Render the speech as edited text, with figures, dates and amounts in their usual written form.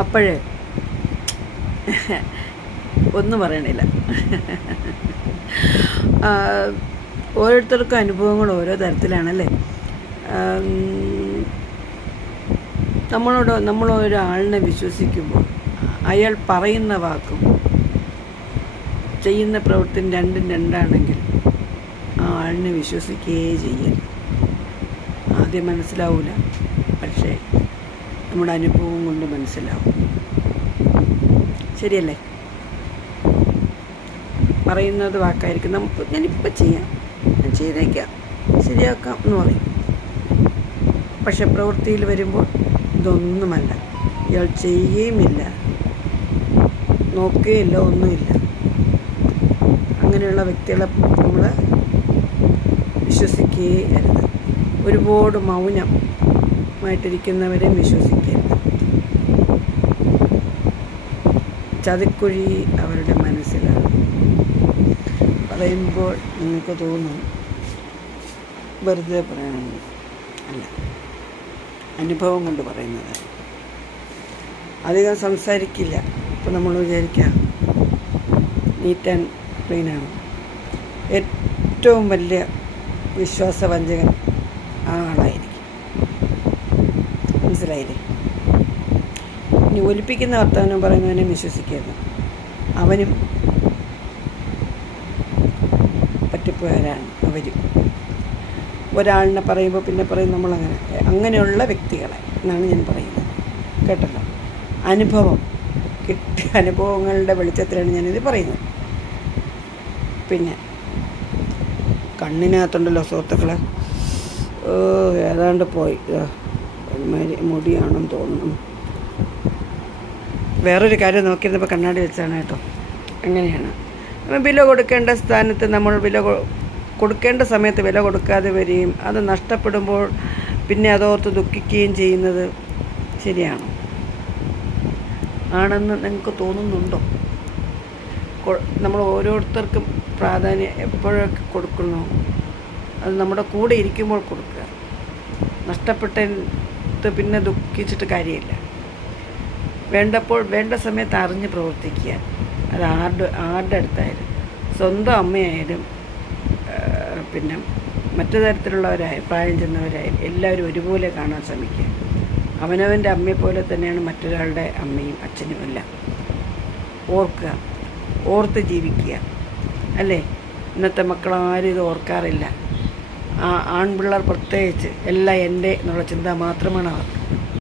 അപ്പോഴേ ഒന്നും പറയണില്ല. ഓരോരുത്തർക്കും അനുഭവങ്ങൾ ഓരോ തരത്തിലാണല്ലേ. നമ്മൾ ഒരാളിനെ വിശ്വസിക്കുമ്പോൾ അയാൾ പറയുന്ന വാക്കും ചെയ്യുന്ന പ്രവൃത്തിയും രണ്ടും രണ്ടാണെങ്കിൽ ആ ആളിനെ വിശ്വസിക്കുകയേ ചെയ്യാൻ. ആദ്യം മനസ്സിലാവില്ല, പക്ഷേ നമ്മുടെ അനുഭവം കൊണ്ട് മനസ്സിലാവും. ശരിയല്ലേ? പറയുന്നത് വാക്കായിരിക്കും. ഞാനിപ്പോൾ ചെയ്യാം, ഞാൻ ചെയ്തേക്കാം, ശരിയാക്കാം എന്ന് പറയും. പക്ഷെ പ്രവൃത്തിയിൽ വരുമ്പോൾ ഇതൊന്നുമല്ല. ഇയാൾ ചെയ്യുകയുമില്ല, നോക്കുകയില്ല, ഒന്നുമില്ല. അങ്ങനെയുള്ള വ്യക്തികളെ നമ്മൾ വിശ്വസിക്കുകയേ അരുത്. ഒരുപാട് മൗനമായിട്ടിരിക്കുന്നവരെയും വിശ്വസിക്കരുത്. ചതിക്കുഴി അവരുടെ മനസ്സിലാണ്. പറയുമ്പോൾ നിങ്ങൾക്ക് തോന്നും വെറുതെ പറയണമെന്ന്. അല്ല, അനുഭവം കൊണ്ട് പറയുന്നത്. അധികം സംസാരിക്കില്ല. ഇപ്പോൾ നമ്മൾ വിചാരിക്കാം നീറ്റ് ആൻഡ് ക്ലീനാണ്. ഏറ്റവും വലിയ വിശ്വാസവഞ്ചകൻ ആ ആളായിരിക്കും. മനസ്സിലായില്ലേ? ഇനി ഒലിപ്പിക്കുന്ന വർത്തമാനം പറയുന്നവനെ വിശ്വസിക്കരുത്. അവനും പറ്റിപ്പോയാലാണ് അവരും. ഒരാളിനെ പറയുമ്പോൾ പിന്നെ പറയും അങ്ങനെയുള്ള വ്യക്തികളെ എന്നാണ് ഞാൻ പറയുന്നത്. കേട്ടല്ലോ? അനുഭവം കിട്ടിയ അനുഭവങ്ങളുടെ വെളിച്ചത്തിലാണ് ഞാനിത് പറയുന്നത്. പിന്നെ കണ്ണിനകത്തുണ്ടല്ലോ സുഹൃത്തുക്കളെ, ഏതാണ്ട് പോയി, മുടിയാണെന്ന് തോന്നുന്നു. വേറൊരു കാര്യം നോക്കിയിരുന്നപ്പോൾ കണ്ണാടി വെച്ചാണ് കേട്ടോ. അങ്ങനെയാണ് വില കൊടുക്കേണ്ട സ്ഥാനത്ത് നമ്മൾ കൊടുക്കേണ്ട സമയത്ത് വില കൊടുക്കാതെ വരികയും അത് നഷ്ടപ്പെടുമ്പോൾ പിന്നെ അതോർത്ത് ദുഃഖിക്കുകയും ചെയ്യുന്നത് ശരിയാണോ? ആണെന്ന് നിങ്ങൾക്ക് തോന്നുന്നുണ്ടോ? നമ്മൾ ഓരോരുത്തർക്കും പ്രാധാന്യം എപ്പോഴൊക്കെ കൊടുക്കുന്നു, അത് നമ്മുടെ കൂടെ ഇരിക്കുമ്പോൾ കൊടുക്കുക. നഷ്ടപ്പെട്ടിട്ട് പിന്നെ ദുഃഖിച്ചിട്ട് കാര്യമില്ല. വേണ്ടപ്പോൾ വേണ്ട സമയത്ത് അറിഞ്ഞ് പ്രവർത്തിക്കുക. അത് ആരുടെ അടുത്തായാലും, സ്വന്തം അമ്മയായാലും പിന്നെ മറ്റു തരത്തിലുള്ളവരായാലും പ്രായം ചെന്നവരായാലും എല്ലാവരും ഒരുപോലെ കാണാൻ ശ്രമിക്കുക. അവനവൻ്റെ അമ്മയെപ്പോലെ തന്നെയാണ് മറ്റൊരാളുടെ അമ്മയും അച്ഛനും എല്ലാം. ഓർക്കുക, ഓർത്ത് ജീവിക്കുക. അല്ലേ? ഇന്നത്തെ മക്കളാരും ഇത് ഓർക്കാറില്ല. ആൺപിള്ളേർ പ്രത്യേകിച്ച് എല്ലാം എൻ്റെ എന്നുള്ള ചിന്ത മാത്രമാണ് അവർക്ക്.